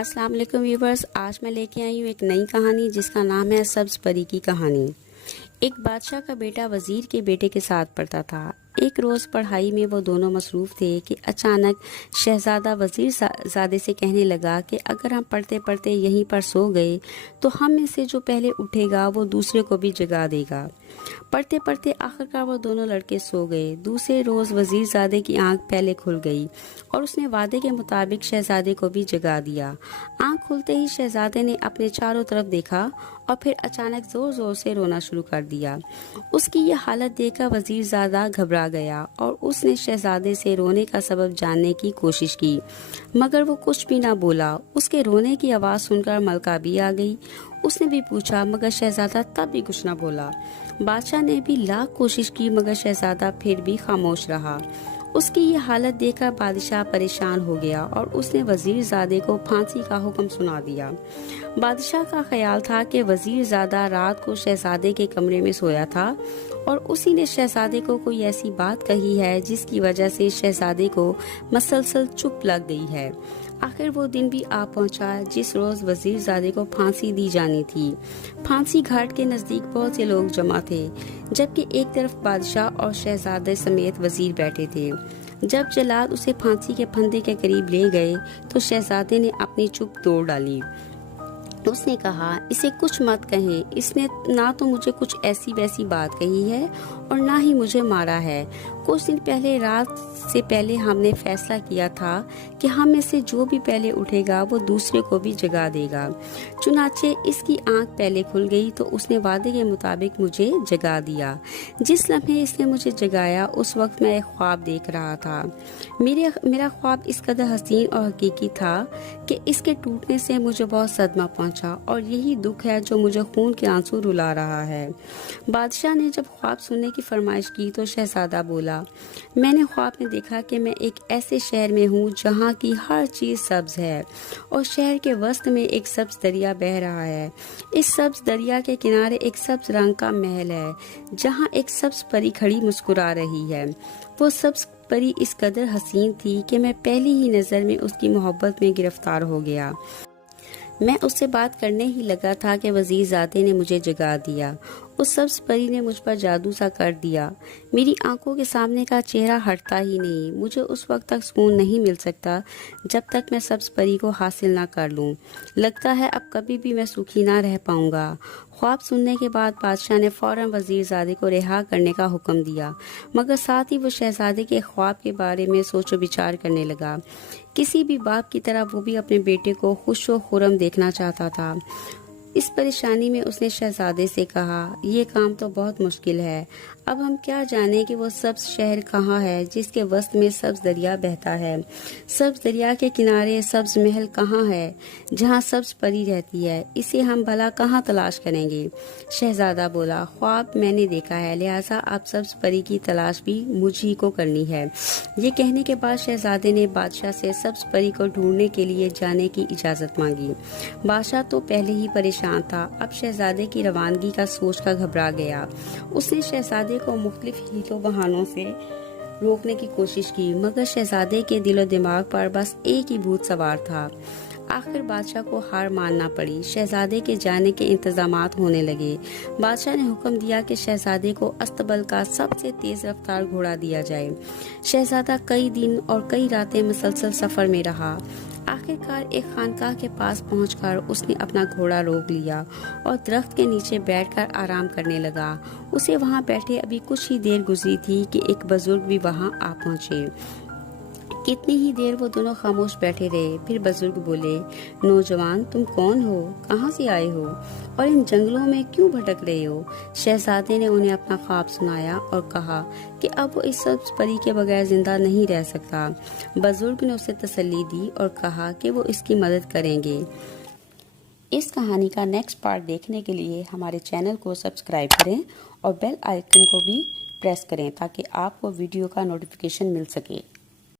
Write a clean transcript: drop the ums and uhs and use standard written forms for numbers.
अस्सलाम वालेकुम व्यूवर्स, आज मैं लेके आई हूँ एक नई कहानी जिसका नाम है सब्ज परी की कहानी। एक बादशाह का बेटा वजीर के बेटे के साथ पढ़ता था। एक रोज़ पढ़ाई में वो दोनों मसरूफ़ थे कि अचानक शहज़ादा वज़ीर ज़ादे से कहने लगा कि अगर हम पढ़ते पढ़ते यहीं पर सो गए तो हम में से जो पहले उठेगा वो दूसरे को भी जगा देगा। पढ़ते पढ़ते आखिरकार वो दोनों लड़के सो गए। दूसरे रोज़ वज़ीर ज़ादे की आंख पहले खुल गई और उसने वादे के मुताबिक शहज़ादे को भी जगा दिया। आंख खुलते ही शहज़ादे ने अपने चारों तरफ देखा और फिर अचानक ज़ोर ज़ोर से रोना शुरू कर दिया। उसकी ये हालत देखकर वज़ीर ज़ादा घबरा गया और उसने शहज़ादे से रोने का सबब जानने की कोशिश की, मगर वो कुछ भी ना बोला। उसके रोने की आवाज़ सुनकर मलका भी आ गई। उसने भी पूछा, मगर शहज़ादा तब भी कुछ ना बोला। बादशाह ने भी लाख कोशिश की मगर शहज़ादा फिर भी खामोश रहा। उसकी ये हालत देखकर बादशाह परेशान हो गया और उसने वज़ीर ज़ादे को फांसी का हुक्म सुना दिया। बादशाह का ख्याल था कि वज़ीर ज़ादा रात को शहज़ादे के कमरे में सोया था और उसी ने शहज़ादे को कोई ऐसी बात कही है जिसकी वजह से शहज़ादे को मसलसल चुप लग गई है। आखिर वो दिन भी आ पहुंचा जिस रोज़ वज़ीर ज़ादे को फांसी दी जानी थी। फांसी घाट के नज़दीक बहुत से लोग जमा थे, जबकि एक तरफ बादशाह और शहज़ादे समेत वज़ीर बैठे थे। जब जल्लाद उसे फांसी के फंदे के करीब ले गए तो शहज़ादे ने अपनी चुप तोड़ डाली। उसने कहा, इसे कुछ मत कहें, इसने ना तो मुझे कुछ ऐसी वैसी बात कही है और ना ही मुझे मारा है। कुछ दिन पहले रात से पहले हमने फैसला किया था कि हम में से जो भी पहले उठेगा वो दूसरे को भी जगा देगा। चुनाचे इसकी आंख पहले खुल गई तो उसने वादे के मुताबिक मुझे जगा दिया। जिस लम्हे इसने मुझे जगाया उस वक्त मैं एक ख्वाब देख रहा था। मेरा ख्वाब इस कदर हसीन और हकीकी था कि इसके टूटने से मुझे बहुत सदमा पहुंचा और यही दुख है जो मुझे खून के आंसू रुला रहा है। बादशाह ने जब ख्वाब सुनने की फरमाइश की तो शहजादा बोला, मैंने ख्वाब में देखा कि मैं एक ऐसे शहर में हूँ जहाँ की हर चीज़ सब्ज है और शहर के वस्त में एक सब्ज दरिया बह रहा है। इस सब्ज दरिया के किनारे एक सब्ज रंग का महल है जहाँ एक सब्ज परी खड़ी मुस्कुरा रही है। वो सब्ज परी इस कदर हसीन थी कि मैं पहली ही नज़र में उसकी मोहब्बत में गिरफ्तार हो गया। मैं उससे बात करने ही लगा था कि वज़ीर ज़ादे ने मुझे जगा दिया। उस सब्ज परी ने मुझ पर जादू सा कर दिया। मेरी आंखों के सामने का चेहरा हटता ही नहीं। मुझे उस वक्त तक सुकून नहीं मिल सकता जब तक मैं सब्ज परी को हासिल ना कर लूं। लगता है अब कभी भी मैं सुखी ना रह पाऊंगा। ख्वाब सुनने के बाद बादशाह ने फौरन वज़ीर ज़ादे को रिहा करने का हुक्म दिया, मगर साथ ही वो शहज़ादे के ख्वाब के बारे में सोचो विचार करने लगा। किसी भी बाप की तरह वो भी अपने बेटे को खुश व खुर्रम देखना चाहता था। इस परेशानी में उसने शहज़ादे से कहा, ये काम तो बहुत मुश्किल है। अब हम क्या जाने कि वो सब्ज शहर कहाँ है जिसके वस्त में सब्ज दरिया बहता है। सब्ज दरिया के किनारे सब्ज महल कहाँ है जहाँ सब्ज परी रहती है। इसे हम भला कहाँ तलाश करेंगे। शहज़ादा बोला, ख्वाब मैंने देखा है, लिहाजा आप सब्ज परी की तलाश भी मुझ ही को करनी है। ये कहने के बाद शहज़ादे ने बादशाह से सब्ज परी को ढूंढने के लिए जाने की इजाज़त मांगी। बादशाह तो पहले ही परेशान था, अब शहज़ादे की रवानगी का सोच कर घबरा गया। उसने शहज़ादे को मुख्तलिफ हीलों बहानों से रोकने की कोशिश की, मगर शहज़ादे के दिलो दिमाग पर बस एक ही भूत सवार था। आखिर बादशाह को हार मानना पड़ी। शहज़ादे के जाने के इंतजामात होने लगे। बादशाह ने हुक्म दिया कि शहज़ादे को अस्तबल का सबसे तेज रफ्तार घोड़ा दिया जाए। शहज़ादा कई दिन और कई रातें मुसलसल सफ़र में रहा। आखिरकार एक खानकाह के पास पहुंचकर उसने अपना घोड़ा रोक लिया और दरख्त के नीचे बैठकर आराम करने लगा। उसे वहां बैठे अभी कुछ ही देर गुजरी थी कि एक बुजुर्ग भी वहां आ पहुंचे। कितनी ही देर वो दोनों खामोश बैठे रहे। फिर बुजुर्ग बोले, नौजवान, तुम कौन हो, कहाँ से आए हो और इन जंगलों में क्यों भटक रहे हो। शहज़ादे ने उन्हें अपना ख्वाब सुनाया और कहा कि अब वो इस सब्ज परी के बगैर जिंदा नहीं रह सकता। बुजुर्ग ने उसे तसल्ली दी और कहा कि वो इसकी मदद करेंगे। इस कहानी का नेक्स्ट पार्ट देखने के लिए हमारे चैनल को सब्सक्राइब करें और बेल आइकन को भी प्रेस करें ताकि आपको वीडियो का नोटिफिकेशन मिल सके।